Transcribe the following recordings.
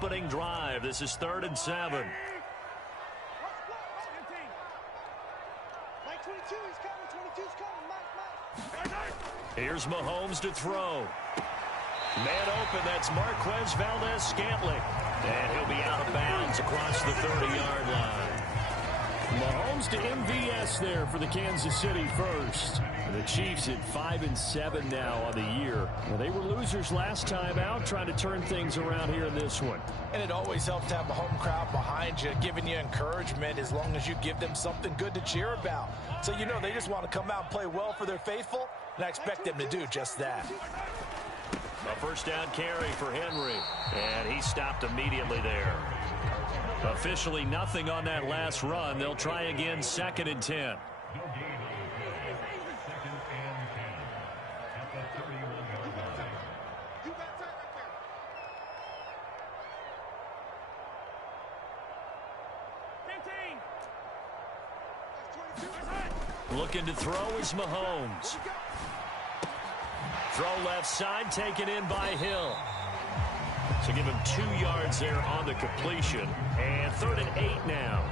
opening drive. This is 3rd and 7. Here's Mahomes to throw. Man open, that's Marquez Valdez-Scantling. And he'll be out of bounds across the 30-yard line. Mahomes to MVS there for the Kansas City first. And the Chiefs at 5-7 now on the year. Well, they were losers last time out, trying to turn things around here in this one. And it always helps to have a home crowd behind you, giving you encouragement as long as you give them something good to cheer about. So you know they just want to come out and play well for their faithful, and I expect them to do just that. A first down carry for Henry, and he stopped immediately there. Officially nothing on that last run. They'll try again, 2nd and 10. Looking to throw is Mahomes. Throw left side, taken in by Hill. So give him 2 yards there on the completion. And 3rd and 8 now.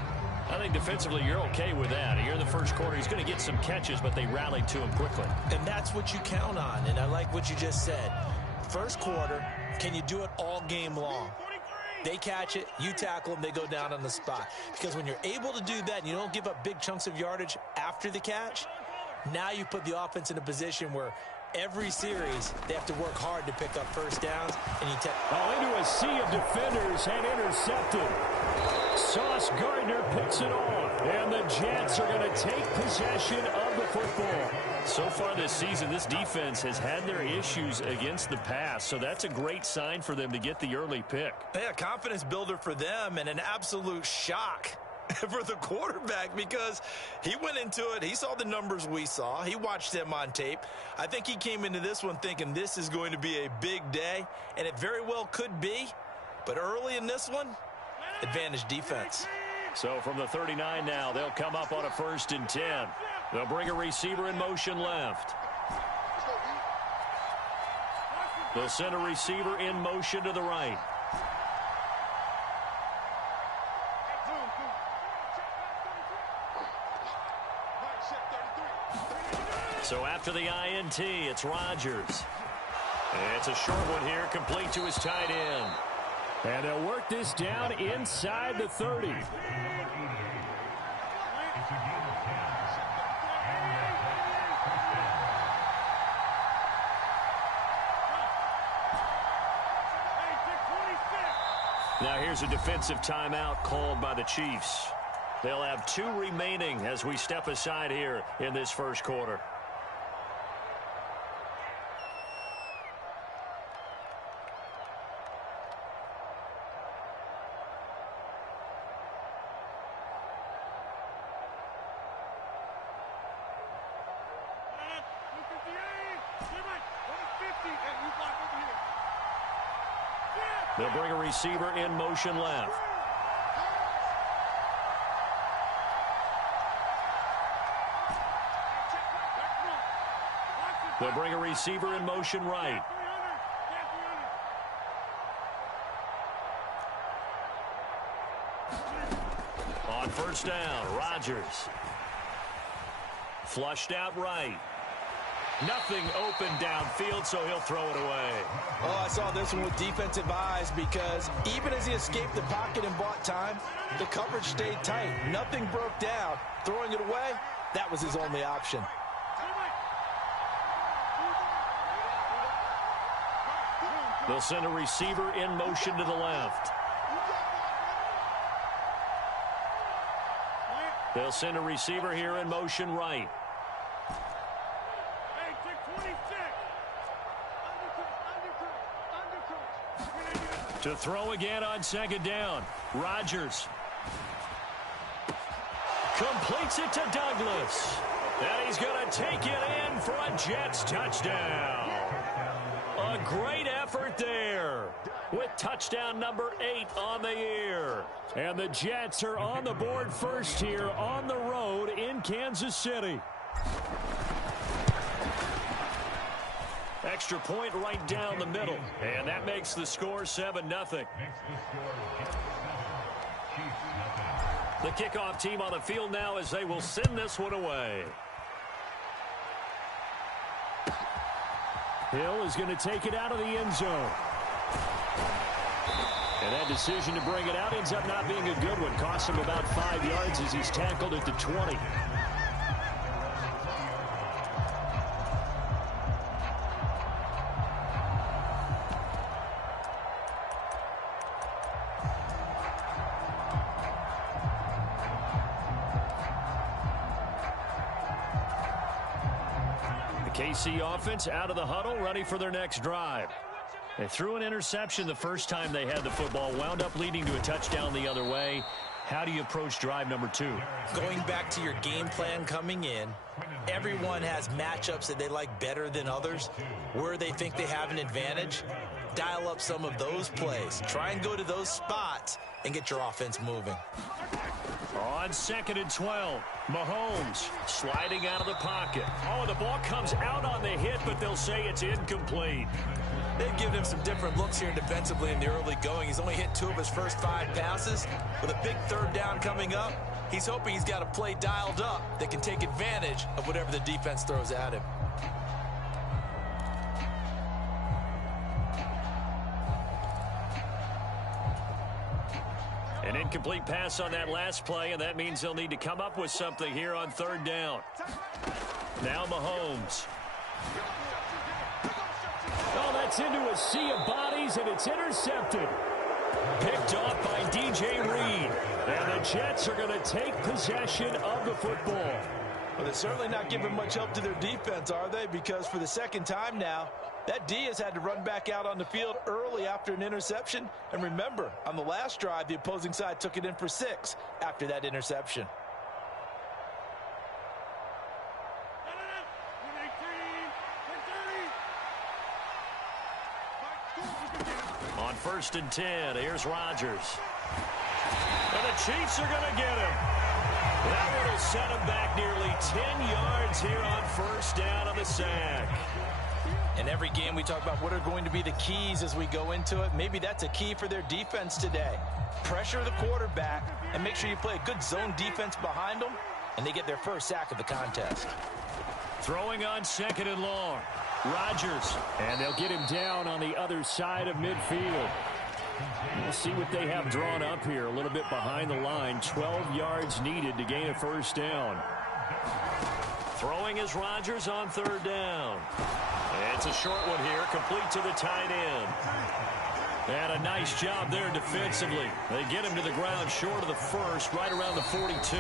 I think defensively you're okay with that. Here in the first quarter, he's going to get some catches, but they rallied to him quickly. And that's what you count on, and I like what you just said. First quarter, can you do it all game long? They catch it, you tackle them, they go down on the spot. Because when you're able to do that and you don't give up big chunks of yardage after the catch, now you put the offense in a position where every series they have to work hard to pick up first downs. And you into a sea of defenders and intercepted. Sauce Gardner picks it off. And the Jets are going to take possession of the football. So far this season, this defense has had their issues against the pass, so that's a great sign for them to get the early pick. Yeah, confidence builder for them and an absolute shock for the quarterback because he went into it. He saw the numbers we saw. He watched them on tape. I think he came into this one thinking this is going to be a big day, and it very well could be. But early in this one, advantage defense. So from the 39 now, they'll come up on a 1st and 10. They'll bring a receiver in motion left. They'll send a receiver in motion to the right. So after the INT, it's Rodgers. It's a short one here, complete to his tight end. And they'll work this down inside the 30. Now here's a defensive timeout called by the Chiefs. They'll have 2 remaining as we step aside here in this first quarter. They'll bring a receiver in motion left. They'll bring a receiver in motion right. On first down, Rodgers. Flushed out right. Nothing open downfield, so he'll throw it away. Oh, I saw this one with defensive eyes because even as he escaped the pocket and bought time, the coverage stayed tight. Nothing broke down. Throwing it away, that was his only option. They'll send a receiver in motion to the left. They'll send a receiver here in motion right. To throw again on second down. Rodgers completes it to Douglas. And he's going to take it in for a Jets touchdown. A great effort there with touchdown number 8 on the year. And the Jets are on the board first here on the road in Kansas City. Extra point right down the middle. And that makes the score 7-0. The kickoff team on the field now as they will send this one away. Hill is going to take it out of the end zone. And that decision to bring it out ends up not being a good one. Costs him about 5 yards as he's tackled at the 20. KC offense out of the huddle, ready for their next drive. They threw an interception the first time they had the football, wound up leading to a touchdown the other way. How do you approach drive number 2? Going back to your game plan coming in, everyone has matchups that they like better than others. Where they think they have an advantage, dial up some of those plays. Try and go to those spots and get your offense moving. On 2nd and 12, Mahomes sliding out of the pocket. Oh, the ball comes out on the hit, but they'll say it's incomplete. They've given him some different looks here defensively in the early going. He's only hit 2 of his first 5 passes. With a big 3rd down coming up, he's hoping he's got a play dialed up that can take advantage of whatever the defense throws at him. An incomplete pass on that last play, and that means they'll need to come up with something here on 3rd down. Now Mahomes. Oh, that's into a sea of bodies, and it's intercepted. Picked off by DJ Reed. And the Jets are going to take possession of the football. Well, they're certainly not giving much help to their defense, are they? Because for the 2nd time now, that D has had to run back out on the field early after an interception. And remember, on the last drive, the opposing side took it in for 6 after that interception. On 1st and 10, here's Rodgers. And the Chiefs are going to get him. That one will set him back nearly 10 yards here on 1st down on the sack. In every game, we talk about what are going to be the keys as we go into it. Maybe that's a key for their defense today. Pressure the quarterback and make sure you play a good zone defense behind them, and they get their first sack of the contest. Throwing on 2nd and long. Rodgers. And they'll get him down on the other side of midfield. We'll see what they have drawn up here. A little bit behind the line. 12 yards needed to gain a 1st down. Throwing is Rodgers on 3rd down. It's a short one here, complete to the tight end. And a nice job there defensively. They get him to the ground short of the 1st, right around the 42.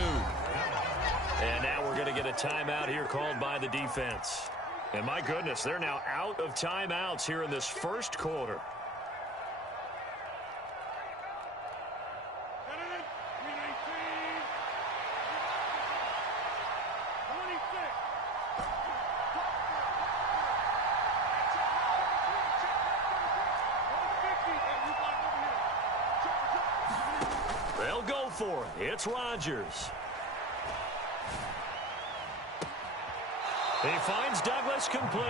And now we're going to get a timeout here called by the defense. And my goodness, they're now out of timeouts here in this 1st quarter. They'll go for it. It's Rodgers. He finds Douglas complete.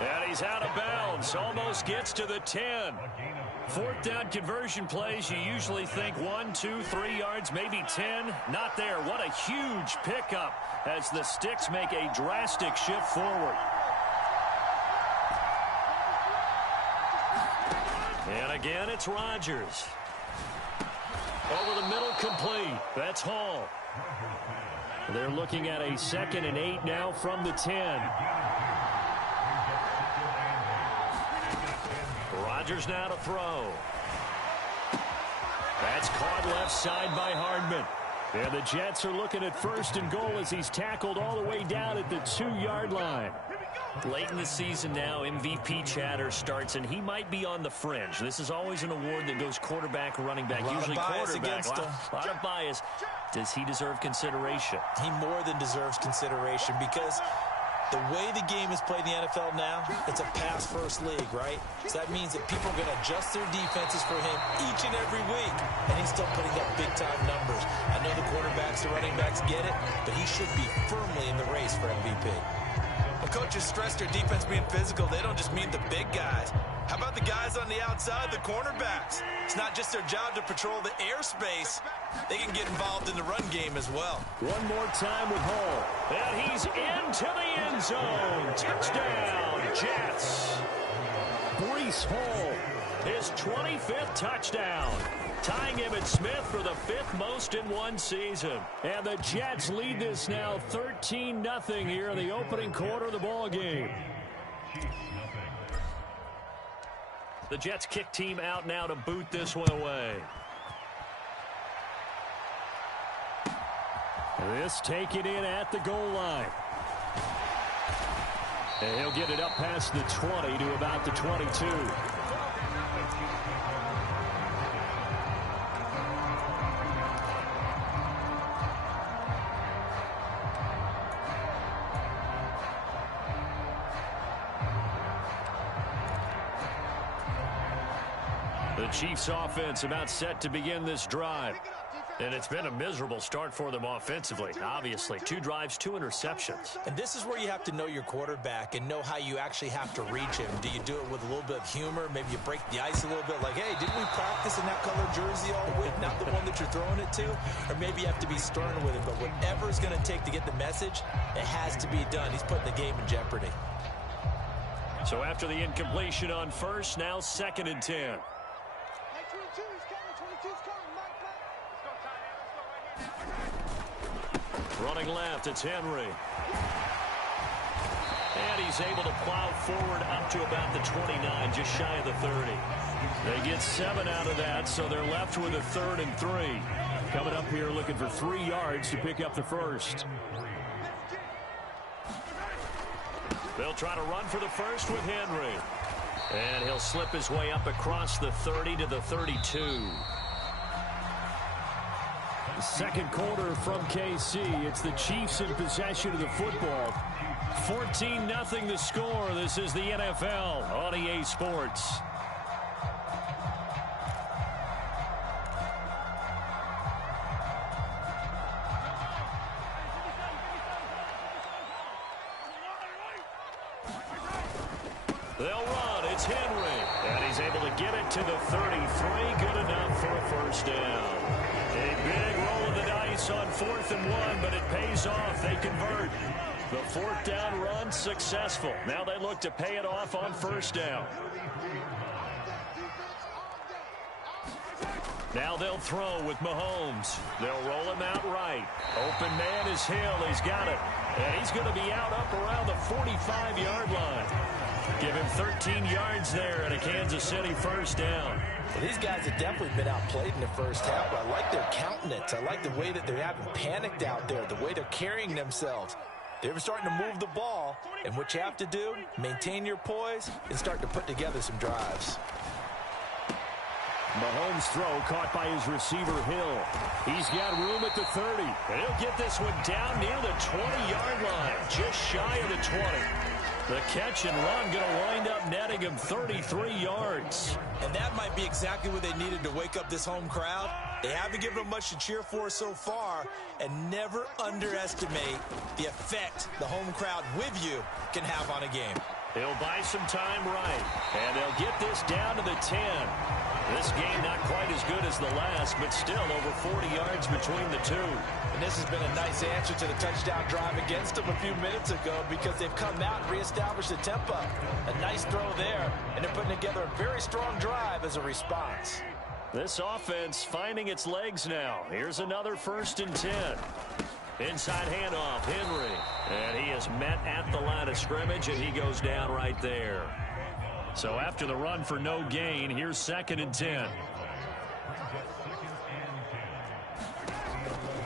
And he's out of bounds. Almost gets to the 10. 4th down conversion plays, you usually think 1, 2, 3 yards, maybe 10. Not there. What a huge pickup as the Sticks make a drastic shift forward. And again, it's Rodgers. Over the middle, complete. That's Hall. They're looking at a 2nd and 8 now from the 10. Rodgers now to throw. That's caught left side by Hardman. And the Jets are looking at 1st and goal as he's tackled all the way down at the 2-yard line. Late in the season now, MVP chatter starts, and he might be on the fringe. This is always an award that goes quarterback or running back. Usually quarterback. A lot of bias. Does he deserve consideration? He more than deserves consideration because the way the game is played in the NFL now, it's a pass-first league, right? So that means that people are going to adjust their defenses for him each and every week, and he's still putting up big-time numbers. I know the quarterbacks, the running backs get it, but he should be firmly in the race for MVP. When coaches stress their defense being physical, they don't just mean the big guys. How about the guys on the outside, the cornerbacks? It's not just their job to patrol the airspace. They can get involved in the run game as well. One more time with Hall. And he's into the end zone. Touchdown, Jets. Breece Hall. His 25th touchdown, tying Emmitt Smith for the 5th most in one season. And the Jets lead this now 13-0 here in the opening quarter of the ball game. The Jets kick team out now to boot this one away. This taken in at the goal line. And he'll get it up past the 20 to about the 22. The Chiefs offense about set to begin this drive. And it's been a miserable start for them offensively. Obviously, 2 drives, 2 interceptions. And this is where you have to know your quarterback and know how you actually have to reach him. Do you do it with a little bit of humor? Maybe you break the ice a little bit like, hey, didn't we practice in that color jersey all week? Not the one that you're throwing it to? Or maybe you have to be stern with him. But whatever it's going to take to get the message, it has to be done. He's putting the game in jeopardy. So after the incompletion on first, now 2nd and 10. Running left, it's Henry. And he's able to plow forward up to about the 29, just shy of the 30. They get 7 out of that, so they're left with a 3rd and 3. Coming up here looking for 3 yards to pick up the first. They'll try to run for the first with Henry. And he'll slip his way up across the 30 to the 32. The second quarter from KC. It's the Chiefs in possession of the football. 14-0 the score. This is the NFL on EA Sports. They'll run. It's Henry. And he's able to get it to the 33. Good enough for a first down. A big roll of the dice on 4th and 1, but it pays off. They convert. The 4th down run successful. Now they look to pay it off on 1st down. Now they'll throw with Mahomes. They'll roll him out right. Open man is Hill. He's got it. And he's going to be out up around the 45-yard line. Give him 13 yards there and a Kansas City first down. Well, these guys have definitely been outplayed in the first half, but I like their countenance. I like the way that they haven't panicked out there, the way they're carrying themselves. They're starting to move the ball, and what you have to do, maintain your poise and start to put together some drives. Mahomes' throw caught by his receiver, Hill. He's got room at the 30. And he'll get this one down near the 20-yard line, just shy of the 20. The catch and run going to wind up netting him 33 yards. And that might be exactly what they needed to wake up this home crowd. They haven't given them much to cheer for so far, and never underestimate the effect the home crowd with you can have on a game. He'll buy some time right, and they'll get this down to the 10. This game not quite as good as the last, but still over 40 yards between the two. And this has been a nice answer to the touchdown drive against them a few minutes ago because they've come out and reestablished the tempo. A nice throw there, and they're putting together a very strong drive as a response. This offense finding its legs now. Here's another 1st and 10. Inside handoff, Henry. And he is met at the line of scrimmage, and he goes down right there. So after the run for no gain, here's 2nd and 10.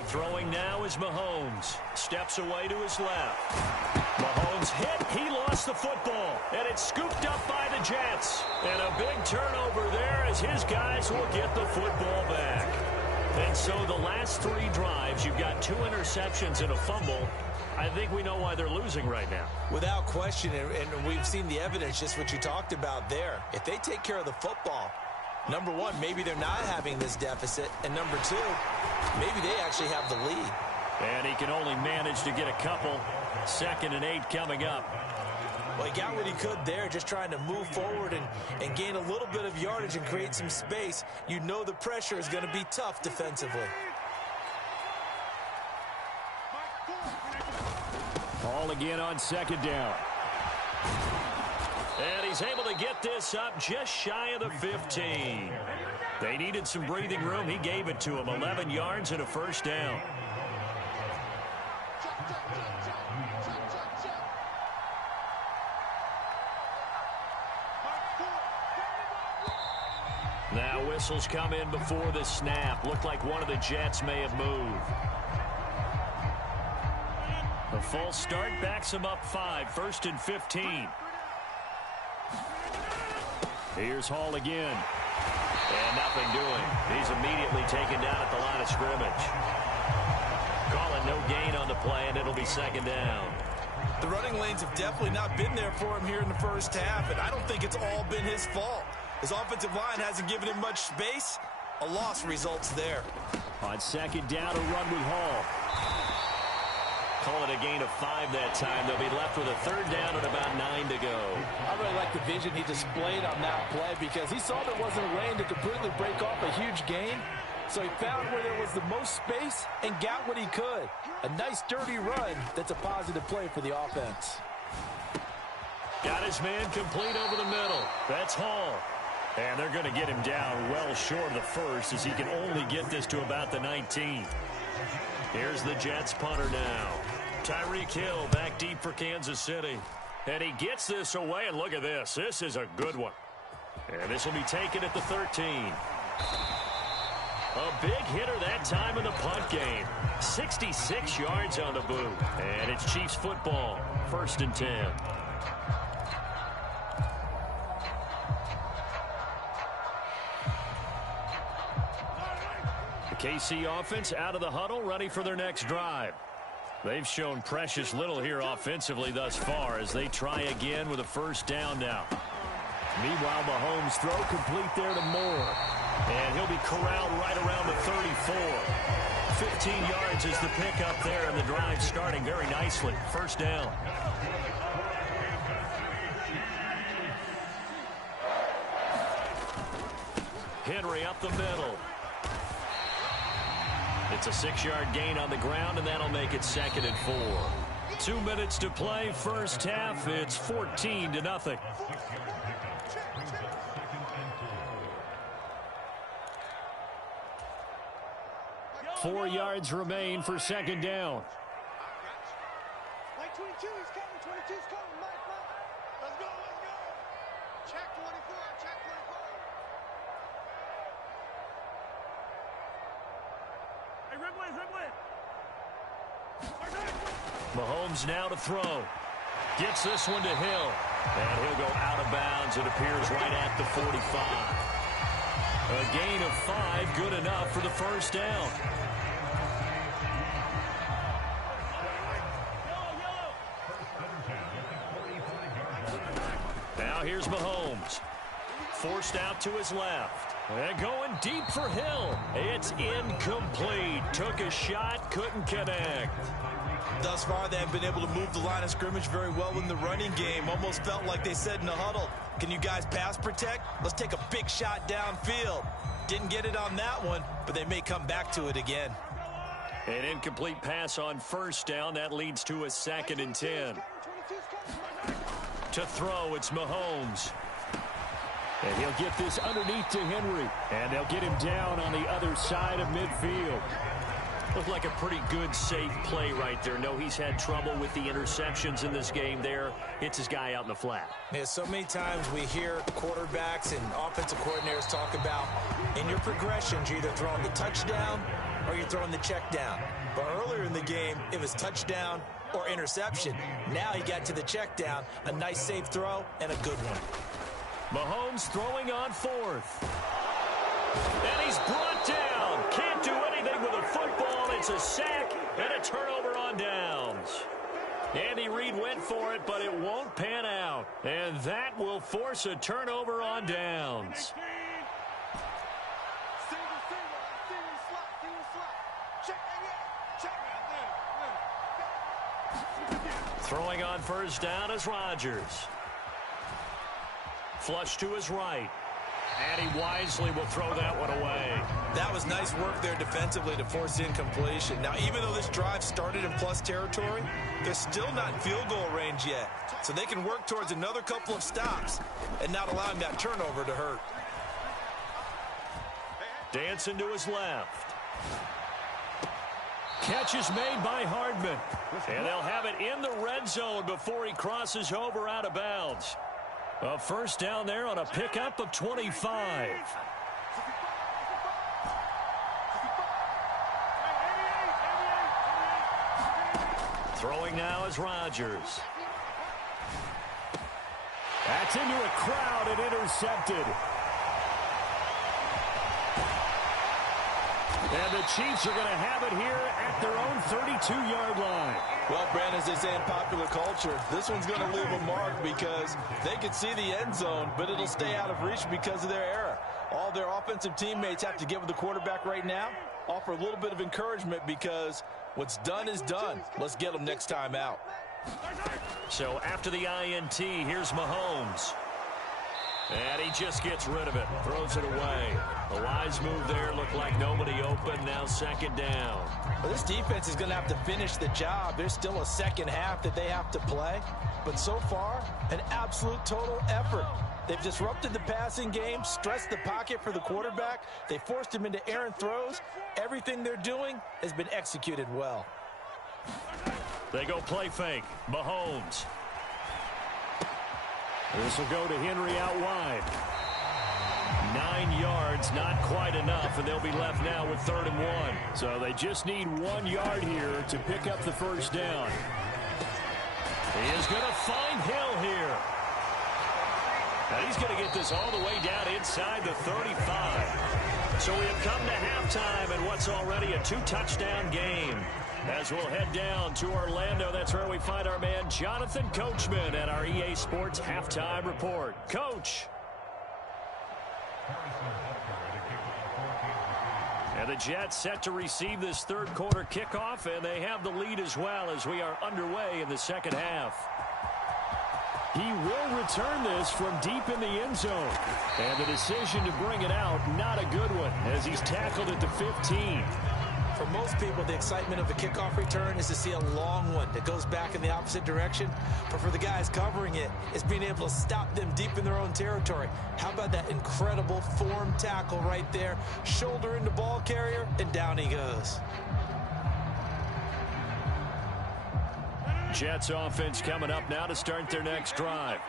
Throwing now is Mahomes. Steps away to his left. Mahomes hit. He lost the football. And it's scooped up by the Jets. And a big turnover there as his guys will get the football back. And so the last 3 drives, you've got 2 interceptions and a fumble. I think we know why they're losing right now. Without question, and we've seen the evidence, just what you talked about there. If they take care of the football, number one, maybe they're not having this deficit. And number two, maybe they actually have the lead. And he can only manage to get a couple. 2nd and 8 coming up. Well, he got what he could there, just trying to move forward and gain a little bit of yardage and create some space. You know the pressure is going to be tough defensively. Ball again on second down. And he's able to get this up just shy of the 15. They needed some breathing room. He gave it to them. 11 yards and a first down. Now whistles come in before the snap. Looked like one of the Jets may have moved. A false start backs him up 5. 1st and 15. Here's Hall again. And nothing doing. He's immediately taken down at the line of scrimmage. Calling no gain on the play, and it'll be second down. The running lanes have definitely not been there for him here in the first half, and I don't think it's all been his fault. His offensive line hasn't given him much space. A loss results there. On second down, a run with Hall. Call it a gain of 5 that time. They'll be left with a third down and about 9 to go. I really like the vision he displayed on that play because he saw there wasn't a lane to completely break off a huge gain. So he found where there was the most space and got what he could. A nice, dirty run that's a positive play for the offense. Got his man complete over the middle. That's Hall. And they're going to get him down well short of the first as he can only get this to about the 19. Here's the Jets punter now. Tyreek Hill back deep for Kansas City. And he gets this away, and look at this. This is a good one. And this will be taken at the 13. A big hitter that time in the punt game. 66 yards on the boot. And it's Chiefs football. 1st and 10. The KC offense out of the huddle, ready for their next drive. They've shown precious little here offensively thus far as they try again with a first down now. Meanwhile, Mahomes' throw complete there to Moore. And he'll be corralled right around the 34. 15 yards is the pickup there, and the drive starting very nicely. First down. Henry up the middle. It's a 6-yard gain on the ground, and that'll make it 2nd and 4. 2 minutes to play, first half. It's 14-0. Four yards remain for second down. Mike 22, he's coming. 22's coming. Mike. Let's go. Check 24. Check 24. Hey, Ripley. Mahomes now to throw. Gets this one to Hill. And he'll go out of bounds. It appears right at the 45. A gain of 5, good enough for the first down. Now here's Mahomes. Forced out to his left. And going deep for Hill. It's incomplete. Took a shot, couldn't connect. Thus far, they have been able to move the line of scrimmage very well in the running game. Almost felt like they said in the huddle, can you guys pass protect? Let's take a big shot downfield. Didn't get it on that one, but they may come back to it again. An incomplete pass on first down. That leads to a 2nd and 10. To throw, it's Mahomes. And he'll get this underneath to Henry. And they'll get him down on the other side of midfield. Looked like a pretty good, safe play right there. No, he's had trouble with the interceptions in this game there. Hits his guy out in the flat. Yeah, so many times we hear quarterbacks and offensive coordinators talk about in your progressions, you're either throwing the touchdown or you're throwing the check down. But earlier in the game, it was touchdown or interception. Now he got to the check down, a nice safe throw, and a good one. Mahomes throwing on 4th. And he's brought down. Can't do anything with a football. It's a sack and a turnover on downs. Andy Reid went for it, but it won't pan out. And that will force a turnover on downs. Throwing on first down is Rodgers. Flush to his right. And he wisely will throw that one away. That was nice work there defensively to force incompletion. Now, even though this drive started in plus territory, they're still not in field goal range yet. So they can work towards another couple of stops and not allowing that turnover to hurt. Dancing to his left. Catch is made by Hardman. And they'll have it in the red zone before he crosses over out of bounds. A first down there on a pickup of 25. Throwing now is Rodgers. That's into a crowd and intercepted. And the Chiefs are going to have it here at their own 32-yard line. Well, Brandon, as they say in popular culture, this one's going to leave a mark because they can see the end zone, but it'll stay out of reach because of their error. All their offensive teammates have to give the quarterback right now, offer a little bit of encouragement because what's done is done. Let's get them next time out. So after the INT, here's Mahomes. And he just gets rid of it, throws it away. The wise move there, looked like nobody open, now second down. Well, this defense is going to have to finish the job. There's still a second half that they have to play. But so far, an absolute total effort. They've disrupted the passing game, stressed the pocket for the quarterback. They forced him into errant throws. Everything they're doing has been executed well. They go play fake. Mahomes. This will go to Henry out wide. 9 yards, not quite enough, and they'll be left now with 3rd and 1. So they just need 1 yard here to pick up the first down. He is going to find Hill here. And he's going to get this all the way down inside the 35. So we have come to halftime in what's already a 2-touchdown game. As we'll head down to Orlando, that's where we find our man Jonathan Coachman at our EA Sports Halftime Report. Coach. And the Jets set to receive this third quarter kickoff, and they have the lead as well as we are underway in the second half. He will return this from deep in the end zone. And the decision to bring it out, not a good one, as he's tackled at the 15. For most people, the excitement of a kickoff return is to see a long one that goes back in the opposite direction. But for the guys covering it, it's being able to stop them deep in their own territory. How about that incredible form tackle right there? Shoulder into ball carrier, and down he goes. Jets offense coming up now to start their next drive.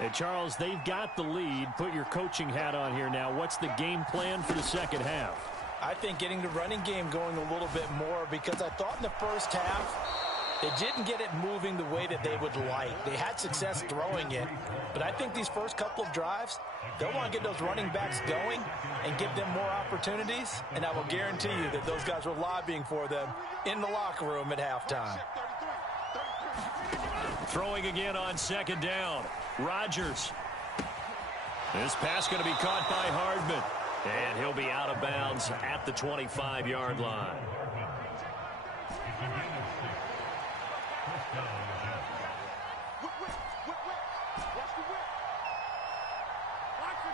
And Charles, they've got the lead. Put your coaching hat on here now. What's the game plan for the second half? I think getting the running game going a little bit more, because I thought in the first half they didn't get it moving the way that they would like. They had success throwing it, but I think these first couple of drives, they'll want to get those running backs going and give them more opportunities, and I will guarantee you that those guys were lobbying for them in the locker room at halftime. Throwing again on second down. Rodgers. This pass going to be caught by Hardman. And he'll be out of bounds at the 25-yard line.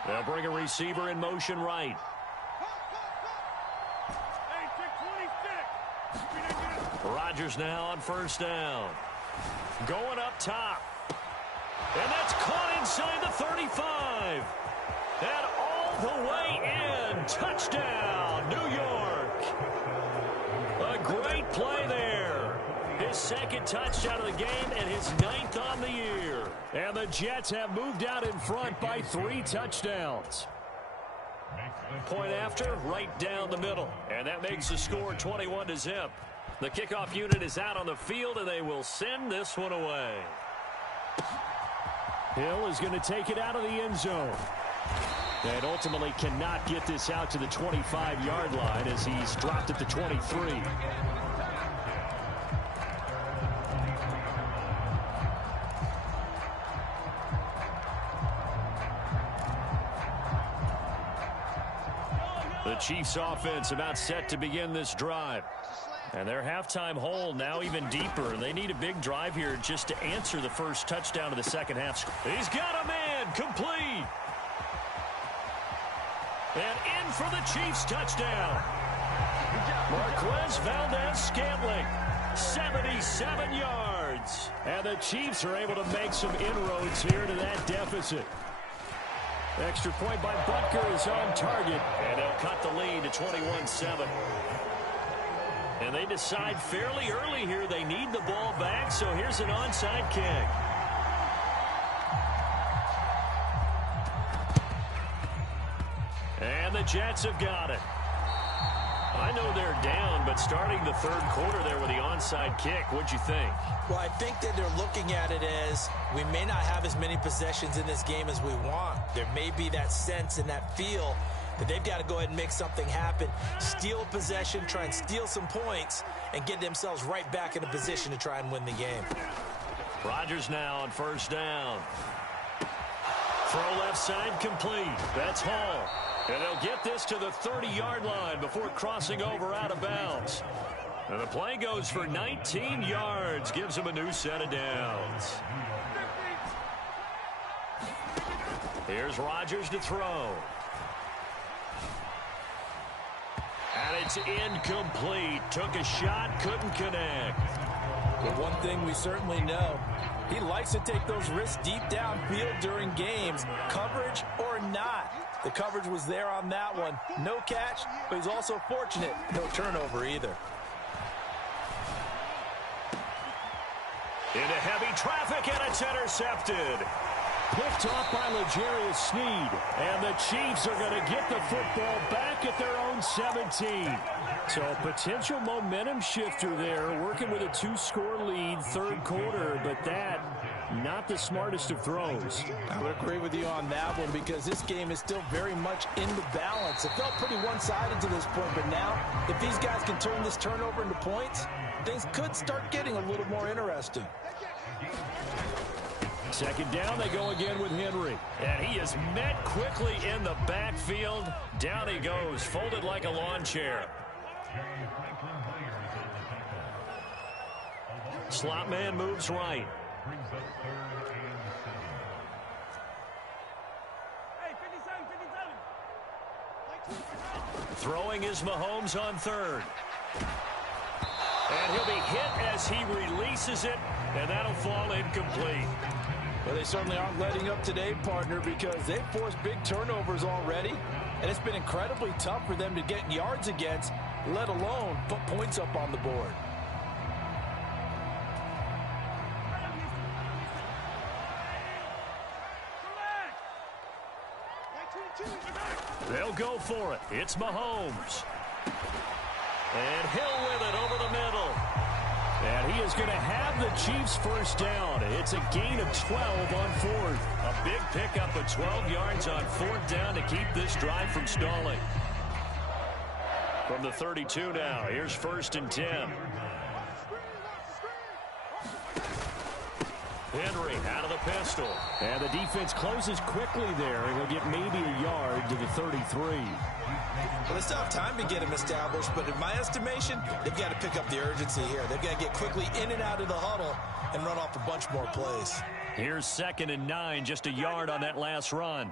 They'll bring a receiver in motion right. Rodgers now on first down. Going up top. And that's caught inside the 35. And all the way in. Touchdown, New York. A great play there. His second touchdown of the game and his 9th on the year. And the Jets have moved out in front by 3 touchdowns. Point after, right down the middle. And that makes the score 21-0. The kickoff unit is out on the field, and they will send this one away. Hill is going to take it out of the end zone. And ultimately cannot get this out to the 25-yard line as he's dropped at the 23. The Chiefs offense about set to begin this drive. And their halftime hole now even deeper. They need a big drive here just to answer the first touchdown of the second half. He's got a man, complete. And in for the Chiefs touchdown. Marquez Valdez-Scantling, 77 yards. And the Chiefs are able to make some inroads here to that deficit. Extra point by Butker is on target. And they'll cut the lead to 21-7. And they decide fairly early here they need the ball back, so here's an onside kick. And the Jets have got it. I know they're down, but starting the third quarter there with the onside kick, what'd you think? Well, I think that they're looking at it as we may not have as many possessions in this game as we want. There may be that sense and that feel that they've got to go ahead and make something happen, steal a possession, try and steal some points, and get themselves right back in a position to try and win the game. Rodgers now on first down. Throw left side complete. That's Hall. And they'll get this to the 30-yard line before crossing over out of bounds. And the play goes for 19 yards, gives them a new set of downs. Here's Rodgers to throw. And it's incomplete. Took a shot, couldn't connect. But one thing we certainly know, he likes to take those risks deep downfield during games, coverage or not. The coverage was there on that one. No catch, but he's also fortunate. No turnover either. Into heavy traffic, and it's intercepted. Picked off by L'Jarius Sneed. And the Chiefs are going to get the football back at their own 17. So a potential momentum shifter there, working with a 2-score lead, third quarter, but that, not the smartest of throws. I would agree with you on that one because this game is still very much in the balance. It felt pretty one-sided to this point, but now, if these guys can turn this turnover into points, things could start getting a little more interesting. Second down, they go again with Henry. And he is met quickly in the backfield. Down he goes, folded like a lawn chair. Slot man moves right. Throwing is Mahomes on third. And he'll be hit as he releases it, and that'll fall incomplete. Well, they certainly aren't letting up today, partner, because they've forced big turnovers already, and it's been incredibly tough for them to get yards against, let alone put points up on the board. They'll go for it. It's Mahomes. And Hill with it over the middle. And he is going to have the Chiefs first down. It's a gain of 12 on fourth. A big pickup of 12 yards on fourth down to keep this drive from stalling. From the 32 now, here's first and 10. Henry out of the pistol. And the defense closes quickly there, and he'll get maybe a yard to the 33. Well, they still have time to get him established, but in my estimation, they've got to pick up the urgency here. They've got to get quickly in and out of the huddle and run off a bunch more plays. Here's 2nd and 9, just a yard on that last run.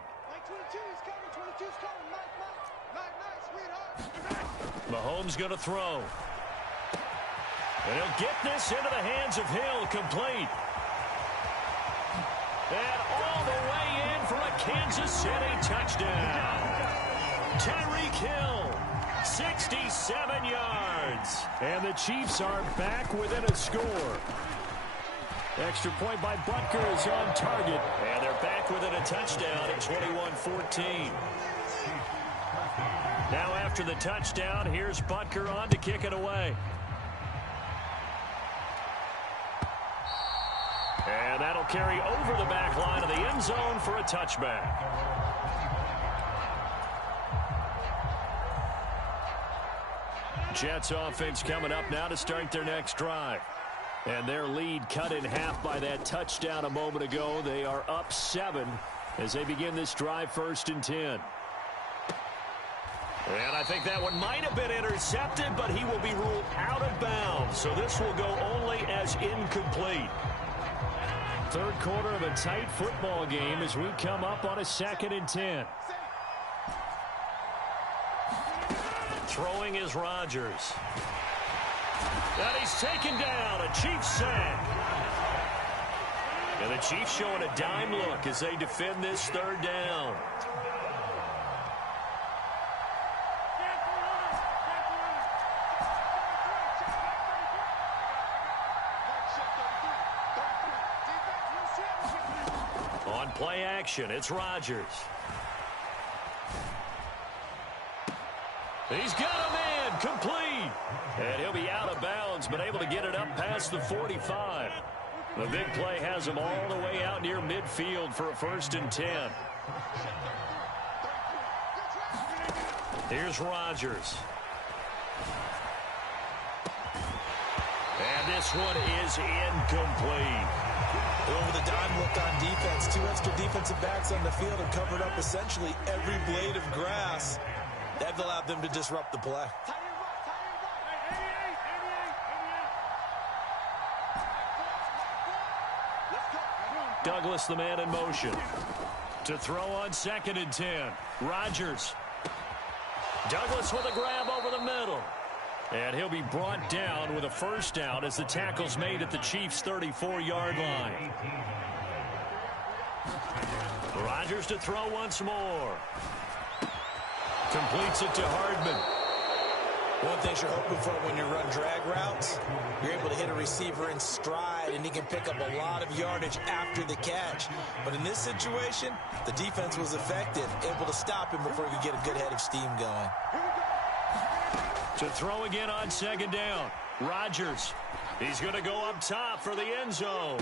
Mahomes going to throw. And he'll get this into the hands of Hill, complete. And all the way in for a Kansas City touchdown. Tyreek Hill, 67 yards. And the Chiefs are back within a score. Extra point by Butker is on target. And they're back within a touchdown at 21-14. Now after the touchdown, here's Butker on to kick it away. And that'll carry over the back line of the end zone for a touchback. Jets offense coming up now to start their next drive. And their lead cut in half by that touchdown a moment ago. They are up 7 as they begin this drive, 1st and 10. And I think that one might have been intercepted, but he will be ruled out of bounds. So this will go only as incomplete. Third quarter of a tight football game as we come up on a 2nd and 10. Throwing is Rodgers. And he's taken down. A Chiefs sack. And the Chiefs showing a dime look as they defend this 3rd down. On play action, it's Rodgers. He's got a man, complete. And he'll be out of bounds, but able to get it up past the 45. The big play has him all the way out near midfield for a 1st and 10. Here's Rodgers. And this one is incomplete. Over the dime look on defense. 2 extra defensive backs on the field have covered up essentially every blade of grass. That allowed them to disrupt the play. Douglas, the man in motion. To throw on 2nd and 10. Rodgers. Douglas with a grab over the middle. And he'll be brought down with a 1st down as the tackle's made at the Chiefs' 34-yard line. Rodgers to throw once more. Completes it to Hardman. One thing you're hoping for when you run drag routes, you're able to hit a receiver in stride, and he can pick up a lot of yardage after the catch. But in this situation, the defense was effective, able to stop him before he could get a good head of steam going. To throw again on 2nd down. Rodgers. He's going to go up top for the end zone.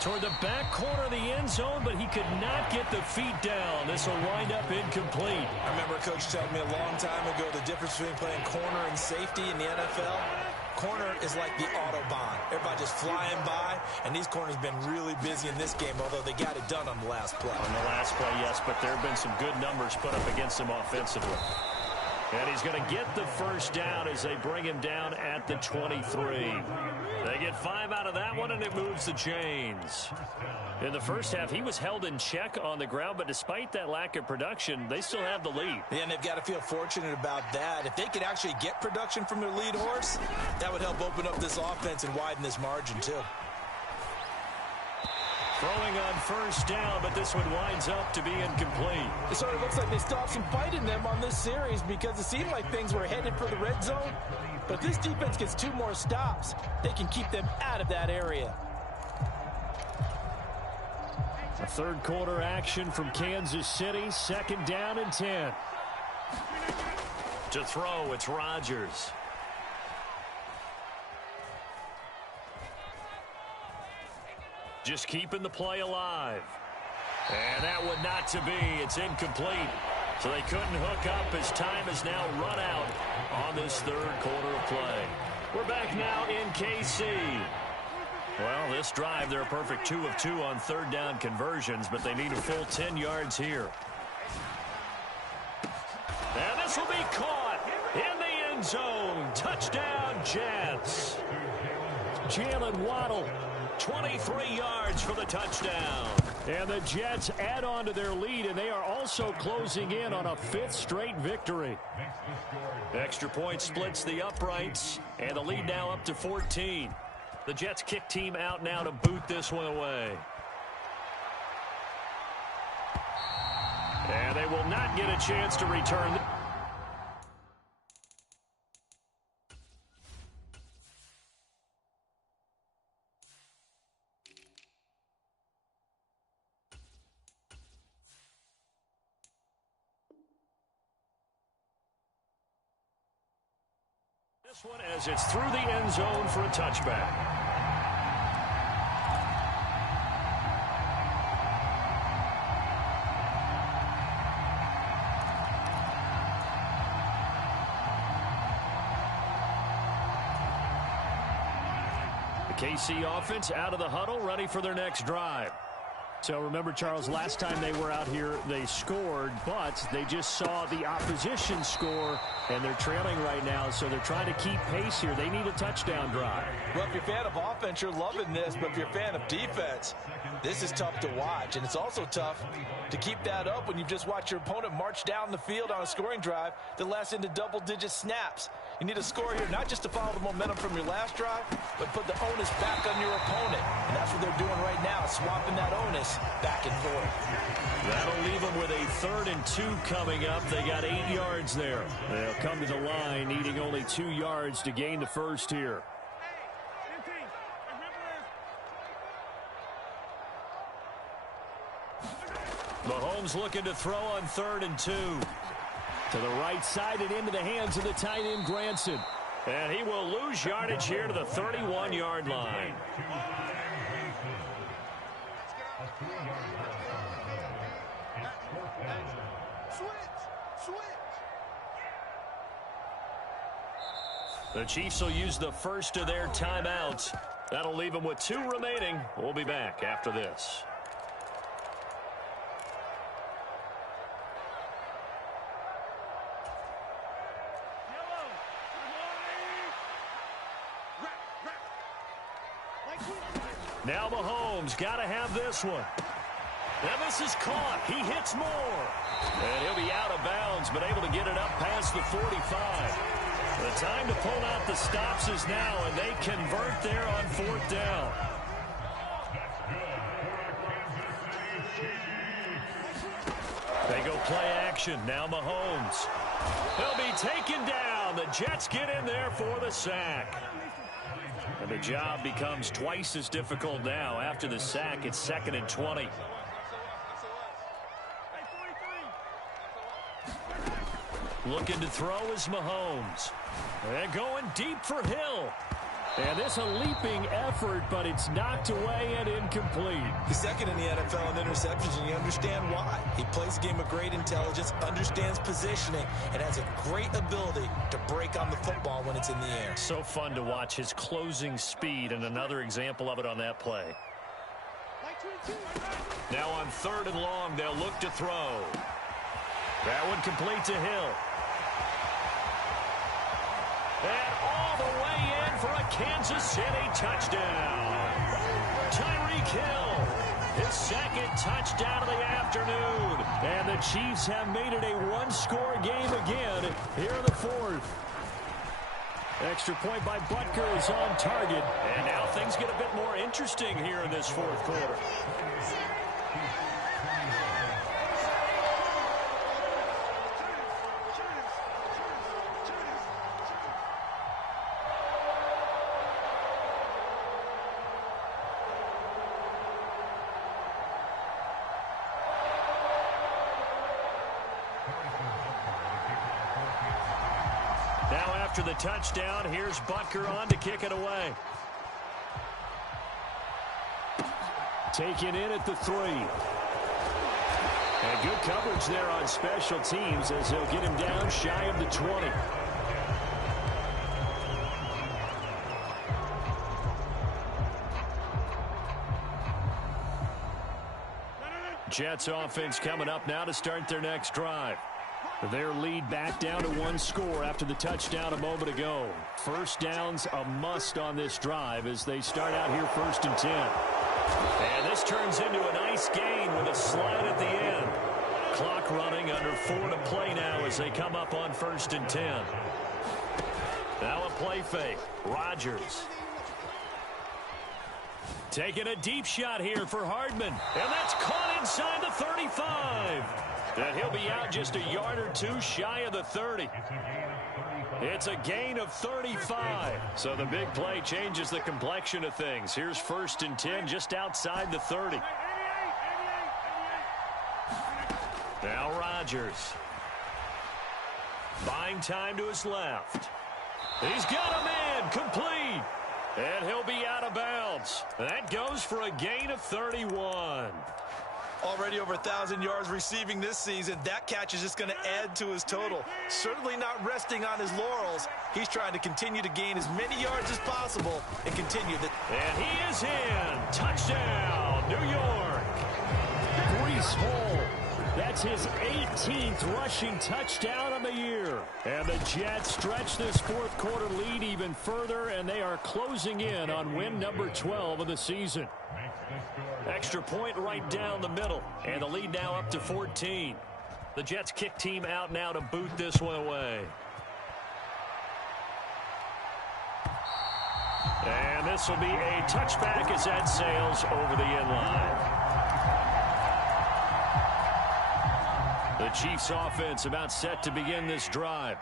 Toward the back corner of the end zone, but he could not get the feet down. This will wind up incomplete. I remember a coach telling me a long time ago the difference between playing corner and safety in the NFL. Corner is like the Autobahn. Everybody just flying by, and these corners have been really busy in this game, although they got it done on the last play. On the last play, yes, but there have been some good numbers put up against him offensively. And he's going to get the 1st down as they bring him down at the 23. They get 5 out of that one, and it moves the chains. In the 1st half, he was held in check on the ground, but despite that lack of production, they still have the lead. Yeah, and they've got to feel fortunate about that. If they could actually get production from their lead horse, that would help open up this offense and widen this margin, too. Throwing on 1st down, but this one winds up to be incomplete. It sort of looks like they stopped some fight in them on this series because it seemed like things were headed for the red zone. But this defense gets 2 more stops. They can keep them out of that area. A 3rd quarter action from Kansas City. 2nd down and 10. To throw, it's Rodgers. Just keeping the play alive. And that one not to be. It's incomplete. So they couldn't hook up as time has now run out on this 3rd quarter of play. We're back now in KC. Well, this drive, they're a perfect 2 of 2 on 3rd down conversions, but they need a full 10 yards here. And this will be caught in the end zone. Touchdown, Jets. Jalen Waddle. 23 yards for the touchdown. And the Jets add on to their lead, and they are also closing in on a 5th straight victory. Extra point splits the uprights, and the lead now up to 14. The Jets kick team out now to boot this one away. And they will not get a chance to return. This one as it's through the end zone for a touchback. The KC offense out of the huddle, ready for their next drive. So remember, Charles, last time they were out here, they scored, but they just saw the opposition score, and they're trailing right now, so they're trying to keep pace here. They need a touchdown drive. Well, if you're a fan of offense, you're loving this, but if you're a fan of defense, this is tough to watch, and it's also tough to keep that up when you've just watched your opponent march down the field on a scoring drive that lasts into double-digit snaps. You need a score here, not just to follow the momentum from your last drive, but put the onus back on your opponent. And that's what they're doing right now, swapping that onus back and forth. That'll leave them with a 3rd and 2 coming up. They got 8 yards there. They'll come to the line, needing only 2 yards to gain the first here. Mahomes looking to throw on 3rd and 2. To the right side and into the hands of the tight end, Granson. And he will lose yardage here to the 31-yard line. The Chiefs will use the first of their timeouts. That'll leave them with 2 remaining. We'll be back after this. Now Mahomes got to have this one. And this is caught. He hits more. And he'll be out of bounds, but able to get it up past the 45. The time to pull out the stops is now, and they convert there on 4th down. They go play action. Now Mahomes. He'll be taken down. The Jets get in there for the sack. And the job becomes twice as difficult now. After the sack, it's 2nd and 20. Looking to throw is Mahomes. And going deep for Hill. And this a leaping effort, but it's knocked away and incomplete. He's 2nd in the NFL in interceptions, and you understand why. He plays a game of great intelligence, understands positioning, and has a great ability to break on the football when it's in the air. So fun to watch his closing speed, and another example of it on that play. Now on 3rd and long, they'll look to throw. That one complete to Hill. And all the way in for a Kansas City touchdown. Tyreek Hill, his 2nd touchdown of the afternoon. And the Chiefs have made it a 1-score game again here in the 4th. Extra point by Butker is on target. And now things get a bit more interesting here in this 4th quarter. After the touchdown, here's Butker on to kick it away. Taken in at the 3. And good coverage there on special teams as they'll get him down shy of the 20. Jets offense coming up now to start their next drive. Their lead back down to 1 score after the touchdown a moment ago. First down's a must on this drive as they start out here 1st and 10. And this turns into a nice gain with a slide at the end. Clock running, under 4 to play now as they come up on 1st and 10. Now a play fake. Rodgers. Taking a deep shot here for Hardman. And that's caught inside the 35. And he'll be out just a yard or 2 shy of the 30. It's a gain of 35. So the big play changes the complexion of things. Here's 1st and 10 just outside the 30. Now Rodgers. Buying time to his left. He's got a man complete. And he'll be out of bounds. That goes for a gain of 31. Already over 1,000 yards receiving this season. That catch is just going to add to his total. Certainly not resting on his laurels. He's trying to continue to gain as many yards as possible and continue the... And he is in. Touchdown, New York. Breece Hall. That's his 18th rushing touchdown on the year. And the Jets stretch this fourth quarter lead even further, and they are closing in on win number 12 of the season. Extra point right down the middle, and the lead now up to 14. The Jets kick team out now to boot this one away. And this will be a touchback as that sails over the end line. The Chiefs offense about set to begin this drive.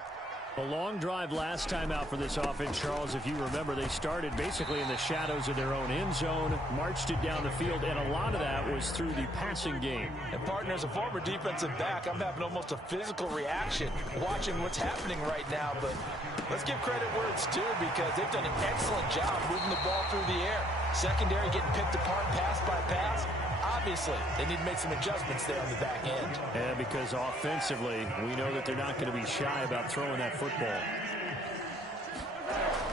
A long drive last time out for this offense, Charles. If you remember, they started basically in the shadows of their own end zone, marched it down the field, and a lot of that was through the passing game. And partner, as a former defensive back, I'm having almost a physical reaction watching what's happening right now. But let's give credit where it's due, because they've done an excellent job moving the ball through the air. Secondary getting picked apart pass by pass. Obviously, they need to make some adjustments there on the back end. Yeah, because offensively, we know that they're not going to be shy about throwing that football.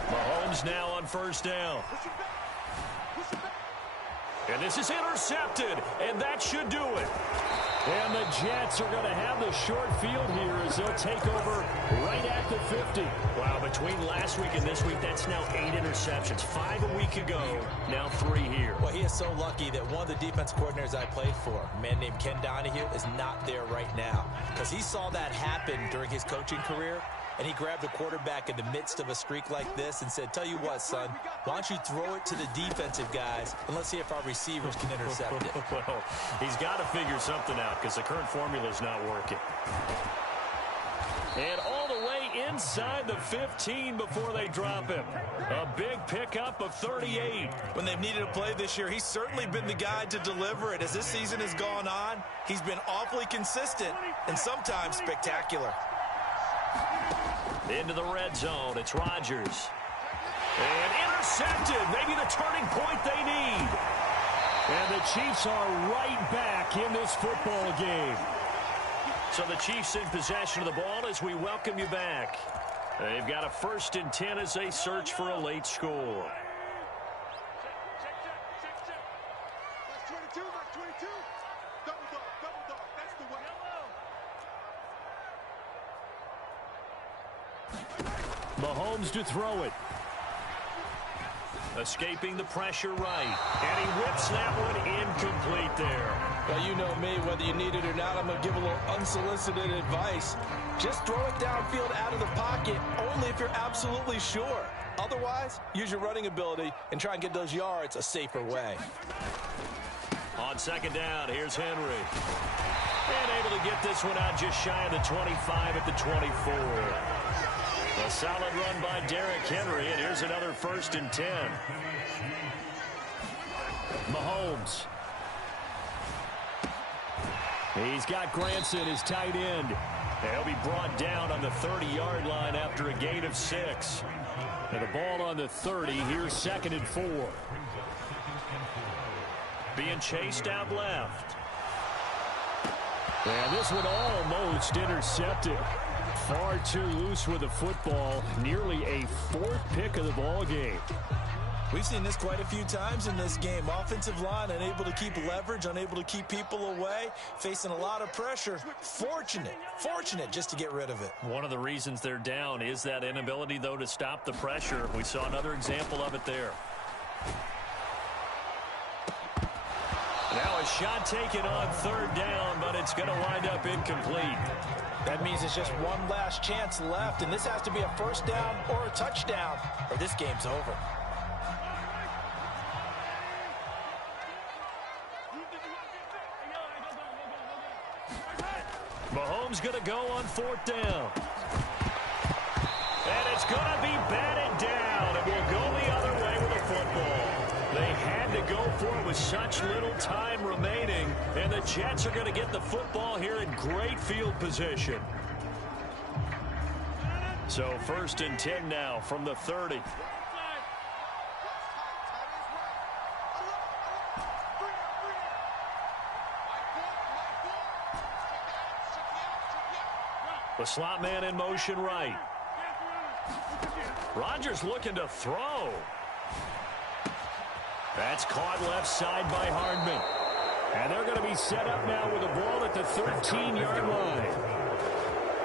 Mahomes now on first down. And this is intercepted, and that should do it. And the Jets are going to have the short field here as they'll take over right at the 50. Wow, between last week and this week, that's now 8 interceptions. 5 a week ago, now 3 here. Well, he is so lucky that one of the defense coordinators I played for, a man named Ken Donahue, is not there right now, because he saw that happen during his coaching career. And he grabbed the quarterback in the midst of a streak like this and said, tell you what, son, why don't you throw it to the defensive guys, and let's see if our receivers can intercept it. Well, he's got to figure something out, because the current formula is not working. And all the way inside the 15 before they drop him. A big pickup of 38. When they've needed a play this year, he's certainly been the guy to deliver it. As this season has gone on, he's been awfully consistent and sometimes spectacular. Into the red zone, it's Rodgers. And intercepted, maybe the turning point they need. And the Chiefs are right back in this football game. So the Chiefs in possession of the ball as we welcome you back. They've got a 1st and 10 as they search for a late score. That's 22, that's 22. Double dog, that's the way. Mahomes to throw it. Escaping the pressure right. And he whips that one incomplete there. Well, you know me, whether you need it or not, I'm going to give a little unsolicited advice. Just throw it downfield out of the pocket, only if you're absolutely sure. Otherwise, use your running ability and try and get those yards a safer way. On 2nd down, here's Henry. And able to get this one out just shy of the 25 at the 24. A solid run by Derrick Henry, and here's another 1st and 10. Mahomes. He's got Granson, his tight end. He'll be brought down on the 30-yard line after a gain of 6. And the ball on the 30, here's 2nd and 4. Being chased out left. And this one almost intercepted. Far too loose with the football. Nearly a 4th pick of the ball game. We've seen this quite a few times in this game. Offensive line unable to keep leverage, unable to keep people away, facing a lot of pressure. Fortunate just to get rid of it. One of the reasons they're down is that inability, though, to stop the pressure. We saw another example of it there. Now a shot taken on 3rd down, but it's going to wind up incomplete. That means it's just one last chance left, and this has to be a 1st down or a touchdown, or this game's over. Mahomes going to go on 4th down. And it's going to be batted down, and we'll go the other way with the football. They had to go for it with such little time remaining, and the Jets are going to get the football here in great field position. So 1st and 10 now from the 30. The slot man in motion right. Rodgers looking to throw. That's caught left side by Hardman. And they're going to be set up now with a ball at the 13-yard line.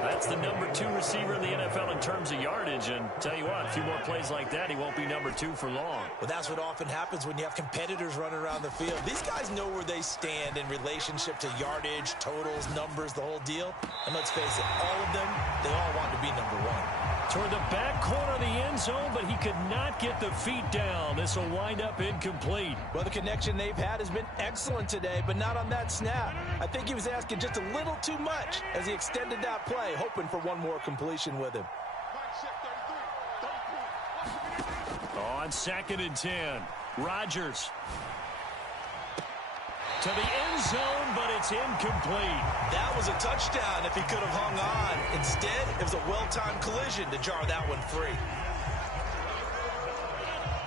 That's the number 2 receiver in the NFL in terms of yardage. And tell you what, a few more plays like that, he won't be number 2 for long. Well, that's what often happens when you have competitors running around the field. These guys know where they stand in relationship to yardage, totals, numbers, the whole deal. And let's face it, all of them, they all want to be number 1. Toward the back corner of the end zone, but he could not get the feet down. This will wind up incomplete. Well, the connection they've had has been excellent today, but not on that snap. I think he was asking just a little too much as he extended that play, hoping for one more completion with him. On 2nd and 10, Rodgers. To the end zone, but it's incomplete. That was a touchdown if he could have hung on. Instead, it was a well-timed collision to jar that one free.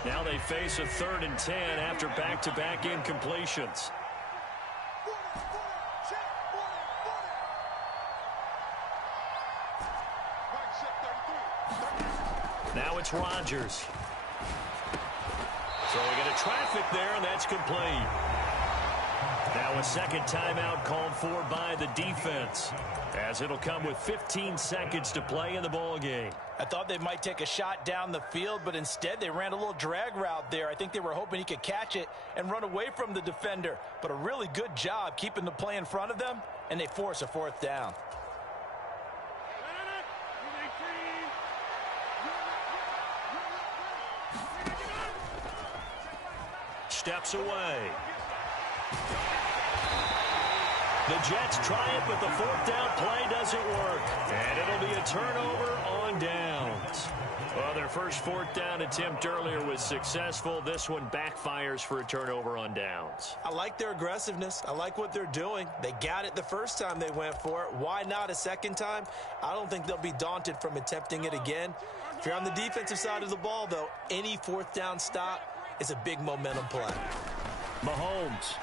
Now they face a 3rd and 10 after back-to-back incompletions. Now it's Rodgers. Throwing into traffic there, and that's complete. Now a second timeout called for by the defense, as it'll come with 15 seconds to play in the ball game. I thought they might take a shot down the field, but instead they ran a little drag route there. I think they were hoping he could catch it and run away from the defender. But a really good job keeping the play in front of them, and they force a 4th down. Steps away. The Jets try it, but the 4th down play doesn't work. And it'll be a turnover on downs. Well, their first 4th down attempt earlier was successful. This one backfires for a turnover on downs. I like their aggressiveness. I like what they're doing. They got it the first time they went for it. Why not a second time? I don't think they'll be daunted from attempting it again. If you're on the defensive side of the ball, though, any 4th down stop is a big momentum play. Mahomes.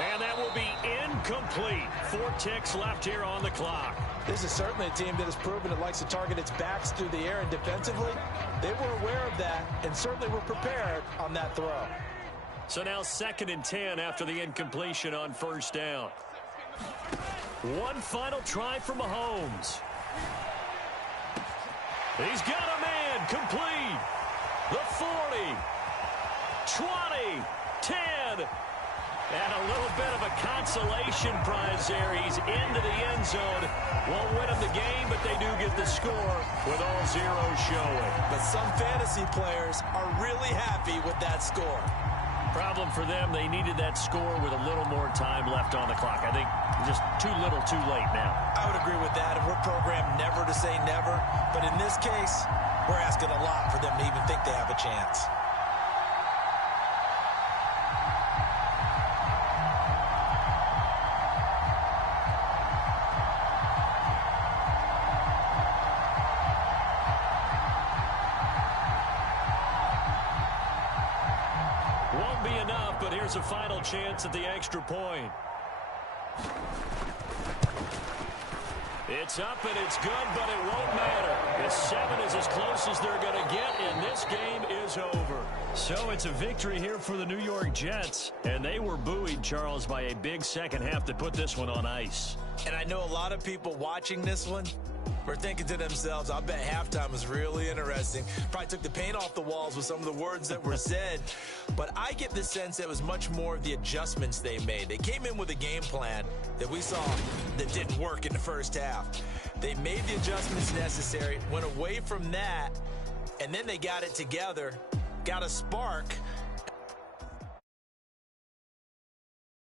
And that will be incomplete. 4 ticks left here on the clock. This is certainly a team that has proven it likes to target its backs through the air, and defensively, they were aware of that and certainly were prepared on that throw. So now 2nd and 10 after the incompletion on 1st down. One final try for Mahomes. He's got a man complete. The 40, 20, 10. And a little bit of a consolation prize there. He's into the end zone. Won't win him the game, but they do get the score with all zeros showing. But some fantasy players are really happy with that score. Problem for them, they needed that score with a little more time left on the clock. I think just too little too late now. I would agree with that, and we're programmed never to say never. But in this case, we're asking a lot for them to even think they have a chance. Won't be enough, but here's a final chance at the extra point. It's up and it's good, but it won't matter. This 7 is as close as they're going to get, and this game is over. So it's a victory here for the New York Jets, and they were buoyed, Charles, by a big second half to put this one on ice. And I know a lot of people watching this one were thinking to themselves, I bet halftime was really interesting. Probably took the paint off the walls with some of the words that were said. But I get the sense that it was much more of the adjustments they made. They came in with a game plan that we saw that didn't work in the first half. They made the adjustments necessary, went away from that, and then they got it together, got a spark,